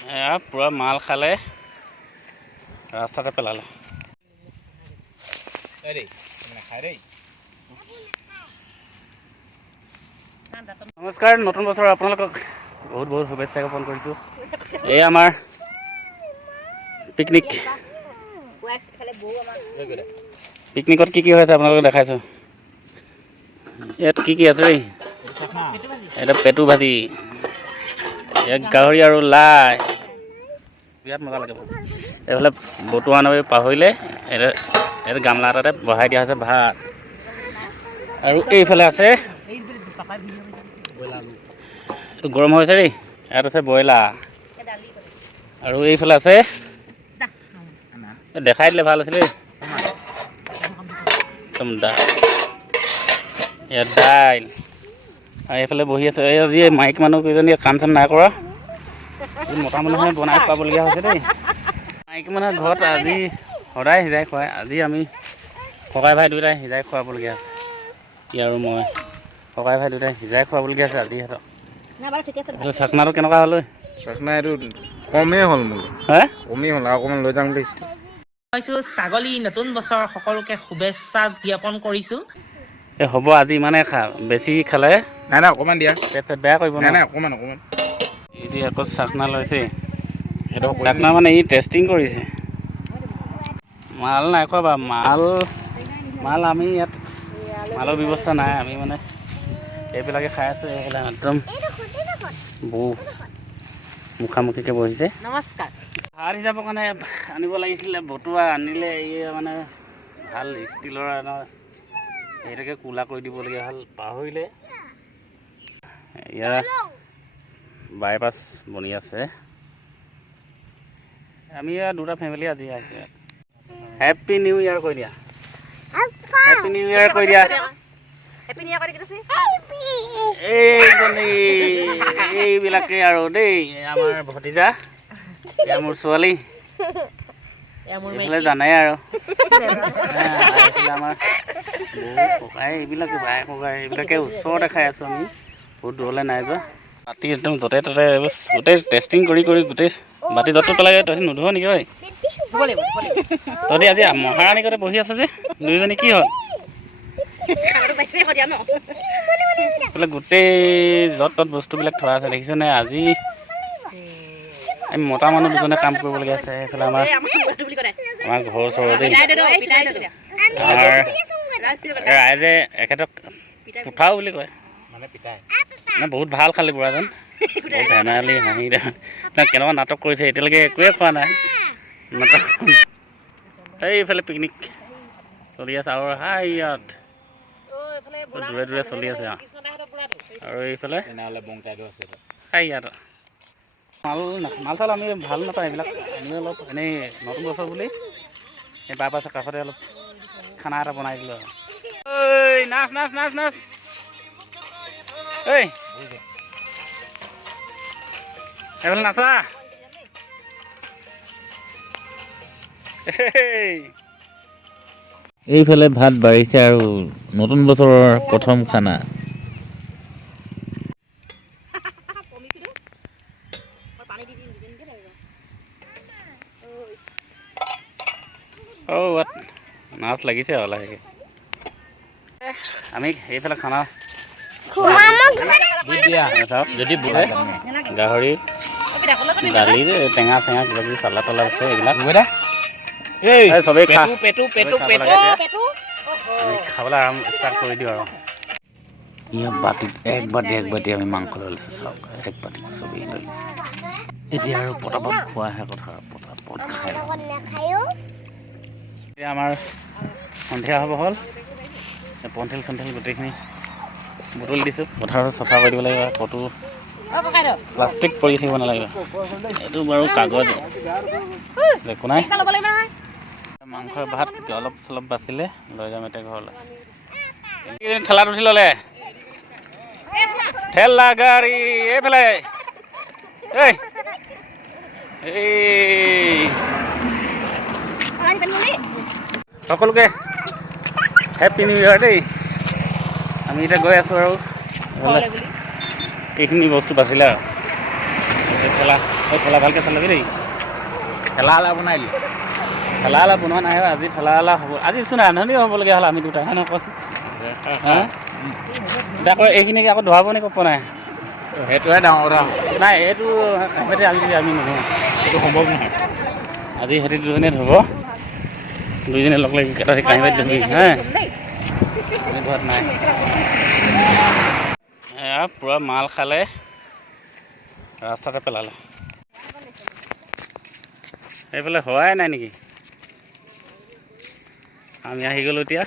এয়া পূৰা মাল খালে ৰাস্তাতে পেলালে। নমস্কাৰ নতুন বছৰ আপোনালোকক বহুত বহুত শুভেচ্ছা জ্ঞাপন কৰিছোঁ। এই আমাৰ পিকনিক। পিকনিকত কি কি হৈছে আপোনালোকে দেখাইছোঁ। ইয়াত কি কি আছে দেই? এটা পেটু ভাজি। ইয়াত গাহৰি আৰু লাই। বিৰাট মজা লাগে এইফালে বতুৱা নৈ পাহৰিলে গামলা এটাতে বহাই দিয়া হৈছে ভাত। আৰু এইফালে আছে গৰম হৈছে দেই, ইয়াত আছে ব্ৰইলাৰ। আৰু এইফালে আছে দেখাই দিলে ভালো আছিলে একদম দা ইয়াত দাইল আৰু এইফালে বহি আছে এই আজি মাইকী মানুহ কেইজনীয়ে কাম চাম নাই কৰা। মতা মানুহে বনাই খুৱাবলগীয়া হৈছে দেই। মাইকী মানুহে ঘৰত আজি সদায় সিজাই খুৱাই আজি আমি ককাই ভাই দুয়োটাই সিজাই খুৱাবলগীয়া আছে। ই আৰু মই ককাই ভাই দুয়োটাই সিজাই খুৱাবলগীয়া আছে আজি সিহঁতক এইটো চাকনাটো কেনেকুৱা হ'ল? চাকনা এইটো কমেই হ'ল মোৰ হে? কমেই হ'ল আৰু অকণমান লৈ যাম বুলি কৈছো ছাগলী নতুন বছৰ সকলোকে শুভেচ্ছা জ্ঞাপন কৰিছো। এই হ'ব আজি ইমানেই খা বেছি খালে? নাই নাই অকণমান দিয়া। পেট চেট বেয়া কৰিব নাই ন? নাই অকণমান অকণমান। এইটো আকৌ চাকনা লৈছে। সেইটো চাকনা মানে ই টেষ্টিং কৰিছে। মাল নাই খোৱা বা মাল মাল আমি ইয়াত মালৰ ব্যৱস্থা নাই আমি মানে এইবিলাকে খাই আছোঁ এইবিলাক একদম বৌ মুখামুখিকৈ বহিছে। নমস্কাৰ। ভাত হিচাপৰ কাৰণে আনিব লাগিছিলে বতুৱা আনিলে এই মানে ভাল ষ্টিলৰ সেইটাকে কোলা কৰি দিবলগীয়া হ'ল পাহৰিলে। ইয়াত বাইপাছ বনি আছে। আমি দুটা ফেমিলি আজি আহিছোঁ। ইয়াত হেপী নিউ ইয়াৰ কৈ দিয়া। হেপী নিউ ইয়াৰ কৈ দিয়া এইজনী এইবিলাকে আৰু দেই আমাৰ ভতিজা। মোৰ ছোৱালী। এইফালে জানাই আৰু। আমাৰ ককাই এইবিলাকে বাই ককাই এইবিলাকে ওচৰতে খাই আছোঁ আমি। বহুত দূৰলৈ নাই যোৱা। মাটি একদম য'তে ত'তে গোটেই টেষ্টিং কৰি কৰি গোটেই মাটি য'ত পেলাই তহঁতি নোধোৱ নেকি ঐ? তহঁতি আজি মহাৰাণী গতে বহি আছে যে দুইজনী কি হ'ল? এইফালে গোটেই য'ত ত'ত বস্তুবিলাক থোৱা আছে দেখিছনে? আজি আমি মতা মানুহ দুজনে কাম কৰিবলগীয়া আছে সেইফালে আমাৰ আমাৰ ঘৰৰ ওচৰতে। আমাৰ ৰাইজে এখেতক পুঠাও বুলি কয়। মানে বহুত ভাল খালি বুঢ়াজন বহুত ধেমালি হাঁহি তেওঁ কেনেকুৱা নাটক কৰিছে এতিয়ালৈকে একোৱে খোৱা নাই। নাটক এইফালে পিকনিক চলি আছে আৰু হাই ইয়াত। দূৰে দূৰে চলি আছে আৰু। এইফালে খাই ইয়াত। মাল মাল চাল আমি ভালো নাপাওঁ এইবিলাক। আমি অলপ এনেই নতুন বছৰ বুলি এই বাইপাছৰ কাষতে অলপ খানা এটা বনাই দিলোঁ আৰু। নাচ নাচ নাচ নাচ। ঐ। এইফালে নাচা। এইফালে ভাত বাঢ়িছে আৰু নতুন বছৰৰ প্ৰথম খানা। What? মাছ লাগিছে লাহেকৈ আমি সেইফালে খানা যদি বোলে গাহৰি দালি টেঙা চেঙা কিবা কিবি চালা তালা আছে এইবিলাক। এই এই চবেই খা। খাবলৈ আৰম্ভ ষ্টাৰ্ট কৰি দিওঁ আৰু। ইয়াত বাতিত এক বাতি এক বাতি আমি মাংস লৈ লৈছোঁ চাওক। এক বাতি চবেই লৈ লৈছোঁ। এতিয়া আৰু পটাপট খোৱাহে কথা পটাপট খাই। এতিয়া আমাৰ সন্ধিয়া হ'ব হ'ল। এই পন্থেল চন্থেল গোটেইখিনি বুটলি দিছোঁ পথাৰত চফা কৰি দিব লাগিব ক'তো প্লাষ্টিক পৰি থাকিব নালাগিব। এইটো বাৰু কাগজ। একো নাই। মাংস ভাত অলপ চলপ বাচিলে লৈ যাম এতিয়া ঘৰলৈ। ঠেলাত উঠি ল'লে। ঠেলা গাড়ী এইফালে। এই! এই। সকলোকে হেপী নিউ ইয়াৰ দেই। আমি এতিয়া গৈ আছোঁ আৰু। এইখিনি বস্তু বাচিলে। আৰু ঠেলা এই ঠেলা ভালকৈ চলাবি দেই। খেলা হ'লে বনাই দিলে। ঠেলা হ'লে বনোৱা নাই আজি ঠেলা হ'লা হ'ব। আজি চোন ৰান্ধনি হ'বলগীয়া হ'ল আমি দুটা। হয় নহয় কচোন এতিয়া আকৌ এইখিনিকে আকৌ ধৰাব নি কপ নাই সেইটোহে ডাঙৰ কথা। নাই এইটো কাহিবাতি আজি আমি নহয় সেইটো সম্ভৱ নহয়। আজি সিহঁতি দুজনীয়ে ধৰিব। দুইজনে লগ লাগি কেইটা কাহিবাতি ধৰিবি। হা? ঘৰত নাই। এয়া পূৰা মাল খালে। ৰাস্তাতে পেলালে। সেইফালে হোৱাই নাই নেকি? আমি আহি গ'লোঁ এতিয়া।